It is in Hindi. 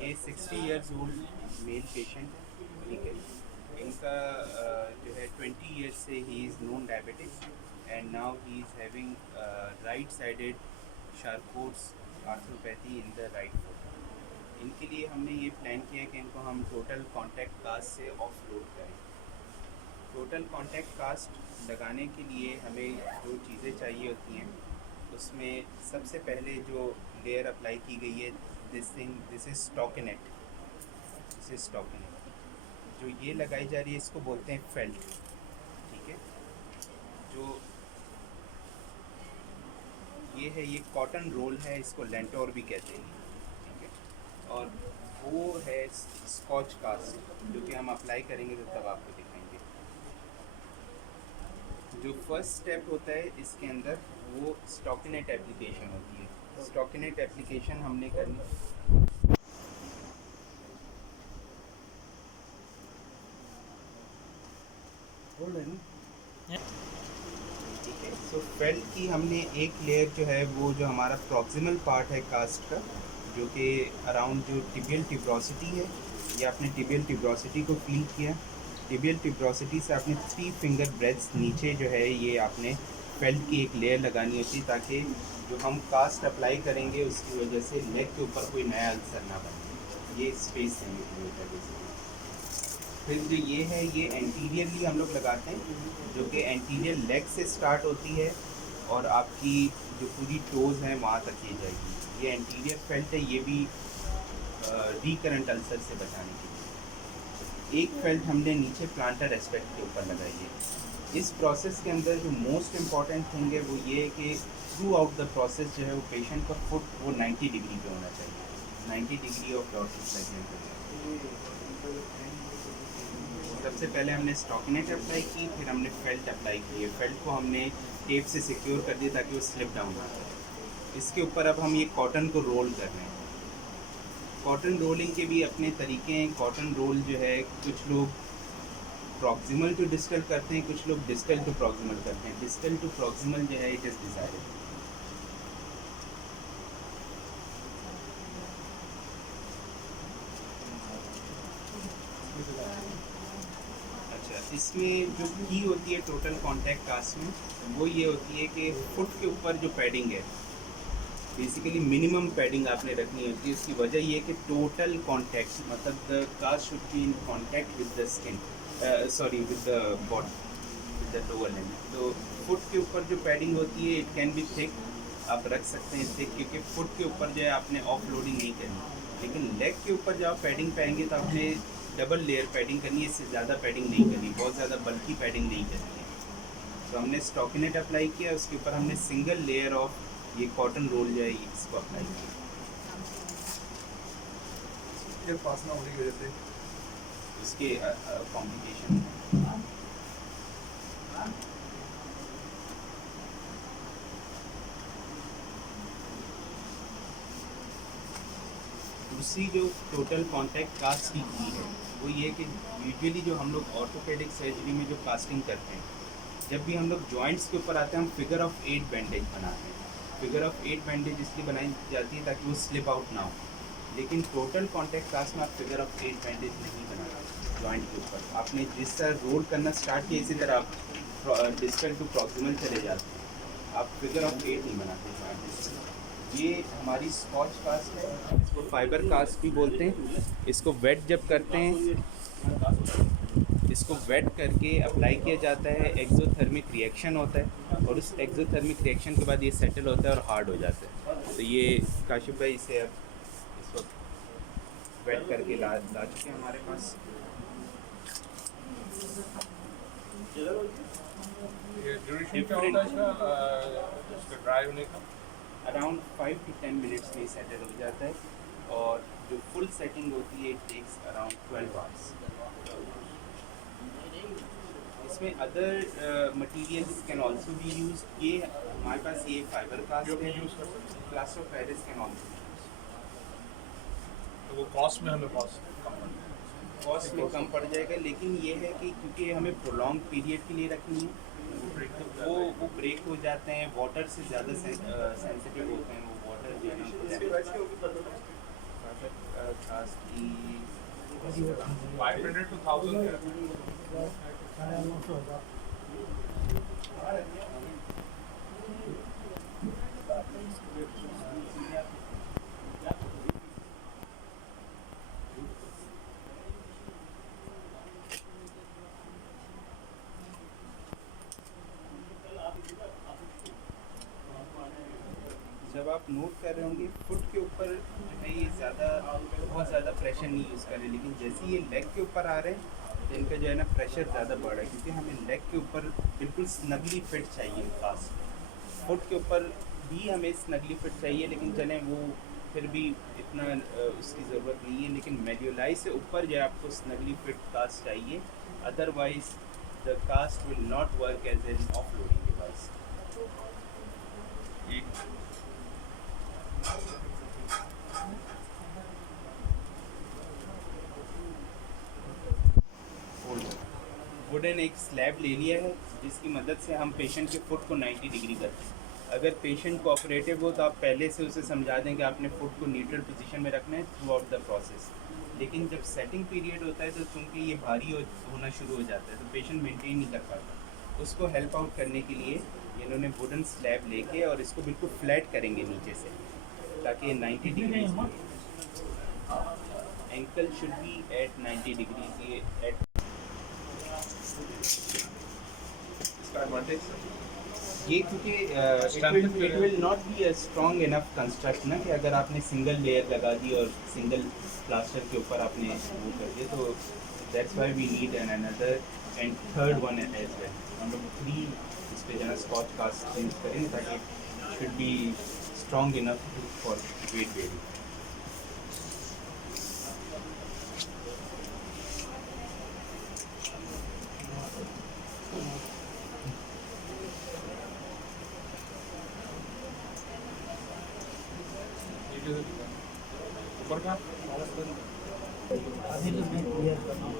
ये 60 इयर्स ओल्ड मेल पेशेंट है, ठीक है। इनका जो है 20 इयर्स से he is known diabetic and now he is having right sided Charcot's arthropathy in the right foot. इनके लिए हमने ये प्लान किया कि इनको हम टोटल कॉन्टैक्ट कास्ट से ऑफ लोड करें। टोटल कॉन्टैक्ट कास्ट लगाने के लिए हमें जो चीज़ें चाहिए होती हैं उसमें सबसे पहले जो लेयर अप्लाई की गई है, this is stockinette. This is stockinette जो ये लगाई जा रही है इसको बोलते हैं फेल्ट, ठीक है। जो ये है ये कॉटन रोल है, इसको लेंटोर भी कहते हैं, ठीक है। और वो है स्कॉच कास्ट जो कि हम अप्लाई करेंगे तो तब आपको दिखाएंगे। जो फर्स्ट स्टेप होता है इसके अंदर वो स्टॉकिनेट एप्लीकेशन होती है। स्टॉकिनेट एप्लीकेशन हमने करनी, ठीक है। सो फेल्ट की हमने एक लेयर जो है वो जो हमारा प्रॉक्सिमल पार्ट है कास्ट का, जो कि अराउंड जो टिबियल टिब्रोसिटी है, ये आपने टिबियल टिब्रोसिटी को फील किया। टिबियल टिब्रोसिटी से आपने 3 फिंगर ब्रेड्स नीचे जो है ये आपने फेल्ट की एक लेयर लगानी होती है, ताकि जो हम कास्ट अप्लाई करेंगे उसकी वजह से लेग के ऊपर कोई नया अल्सर ना बने। ये स्पेस है बेसिकली। फिर जो ये है ये एंटीरियरली हम लोग लगाते हैं, जो कि एंटीरियर लेग से स्टार्ट होती है और आपकी जो पूरी टोज़ हैं वहाँ तक ये जाएगी। ये एंटीरियर फेल्ट है, ये भी रिकरेंट अल्सर से बचाने के लिए। एक फेल्ट हमने नीचे प्लांटर एस्पेक्ट के ऊपर लगाई है। इस प्रोसेस के अंदर जो मोस्ट इम्पॉर्टेंट थिंग है वो ये है कि थ्रू आउट द प्रोसेस जो है वो पेशेंट का फुट वो 90 डिग्री पे होना चाहिए। 90 डिग्री ऑफ डॉर्सल सेगमेंट होना चाहिए। सबसे पहले हमने स्टॉकिनेट अप्लाई की, फिर हमने फेल्ट अप्लाई की है। फेल्ट को हमने टेप से सिक्योर कर दिया ताकि वो स्लिप डाउन ना करे। इसके ऊपर अब हम ये कॉटन को रोल कर रहे हैं। कॉटन रोलिंग के भी अपने तरीके हैं। कॉटन रोल जो है कुछ लोग प्रॉक्सिमल टू डिस्टल करते हैं, कुछ लोग डिस्टल टू प्रॉक्सिमल करते हैं। डिस्टल टू प्रॉक्सिमल जो है इट इज़ डिज़ायरेबल। अच्छा, इसमें जो की होती है टोटल कॉन्टैक्ट कास्ट में वो ये होती है कि फुट के ऊपर जो पैडिंग है, बेसिकली मिनिमम पैडिंग आपने रखनी होती है। उसकी वजह ये है कि टोटल कॉन्टैक्ट मतलब the cast should be in contact with the skin, sorry with the body, with the lower limb. तो फुट के ऊपर जो पैडिंग होती है इट कैन बी थिक, आप रख सकते हैं थिक, क्योंकि फुट के ऊपर जो है आपने ऑफ लोडिंग नहीं करनी। लेकिन लेग के ऊपर जब आप पैडिंग पाएंगे तो आपने डबल लेयर पैडिंग करनी है, इससे ज़्यादा पैडिंग नहीं करनी, बहुत ज़्यादा बल्कि पैडिंग नहीं करनी है। तो हमने स्टॉकिनेट अप्लाई किया, उसके ऊपर हमने सिंगल लेयर ऑफ ये कॉटन रोल जो है इसको अप्लाई किया। पास ना होने की वजह से इसके कॉम्प्लिकेशन दूसरी जो टोटल कॉन्टैक्ट कास्ट की है वो ये कि यूजुअली जो हम लोग ऑर्थोपेडिक सर्जरी में जो कास्टिंग करते हैं, जब भी हम लोग जॉइंट्स के ऊपर आते हैं हम फिगर ऑफ 8 बैंडेज बनाते हैं। फिगर ऑफ 8 बैंडेज इसलिए बनाई जाती है ताकि वो स्लिप आउट ना हो। लेकिन टोटल कॉन्टैक्ट कास्ट में आप फिगर ऑफ 8 बैंडेज नहीं बनाते जॉइंट के ऊपर। आपने जिस तरह रोल करना स्टार्ट किया इसी तरह आप डिस्टल टू प्रॉक्सिमल चले जाते हैं, आप फिगर ऑफ 8 नहीं बनाते जॉइंट। ये हमारी स्कॉच कास्ट है, इसको फाइबर कास्ट भी बोलते हैं। इसको वेट जब करते हैं, इसको वेट करके अप्लाई किया जाता है, एक्सोथर्मिक रिएक्शन होता है और उस एक्सोथर्मिक रिएक्शन के बाद ये सेटल होता है और हार्ड हो जाता है। तो ये काशिफ भाई इसे अब इस वक्त वेट करके ला चुके हैं हमारे पास। ये ड्यूरेशन क्या होता है इसका ड्राई होने का? अराउंड 5 to 10 मिनट्स में सेटल हो जाता है और जो फुल सेटिंग होती है इट टेक्स अराउंड 12 आवर्स। इसमें other materials can also be use. ये हमारे पास ये फाइबर कास्ट है, यूज़ कर सकते हैं, plaster of Paris can also तो वो कॉस्ट में हमें कॉस्ट कॉस्ट में कम पड़ जाएगा। लेकिन ये है कि क्योंकि हमें प्रोलॉन्ग पीरियड के लिए रखनी है तो वो ब्रेक हो जाते हैं, वाटर से ज़्यादा सेंसिटिव होते हैं, वो वाटर जो है कास्ट की 500 to 1000 जब आप नोट कर रहे होंगे फुट के ऊपर जो है ये बहुत ज़्यादा प्रेशर नहीं यूज़ कर रहे, लेकिन जैसे ये लेग के ऊपर आ रहे हैं तो इनका जो है ना प्रेशर ज़्यादा बढ़ रहा है, क्योंकि हमें लेग के ऊपर बिल्कुल स्नगली फिट चाहिए कास्ट। फुट के ऊपर भी हमें स्नगली फिट चाहिए, लेकिन चलें वो फिर भी इतना उसकी ज़रूरत नहीं है, लेकिन मेड्यूलाई से ऊपर जो है आपको स्नगली फिट कास्ट चाहिए, otherwise the cast will not work as an offloading device. Wooden एक स्लैब ले लिया है जिसकी मदद से हम पेशेंट के फुट को 90 डिग्री करते हैं। अगर पेशेंट कोऑपरेटिव हो तो आप पहले से उसे समझा दें कि आपने फुट को न्यूट्रल पोजीशन में रखना है थ्रू आउट द प्रोसेस। लेकिन जब सेटिंग पीरियड होता है तो चूँकि ये भारी होना शुरू हो जाता है तो पेशेंट मेंटेन नहीं कर पाता। उसको हेल्प आउट करने के लिए इन्होंने वुडन स्लैब लेके और इसको बिल्कुल फ्लैट करेंगे नीचे से, ताकि ये 90 degree ankle should be at 90 degree ये एट। इसका एडवांटेज ये क्योंकि it will not be a strong enough construct ना, कि अगर आपने सिंगल लेयर लगा दी और सिंगल प्लास्टर के ऊपर आपने वो कर दिया, तो that's why we need an another and third one as well. Number 3 इस पे जो है स्कॉच कास्ट यूज करें ताकि should be strong enough for weight bearing. ऊपर का अभी तो मैं क्लियर कर रहा हूँ।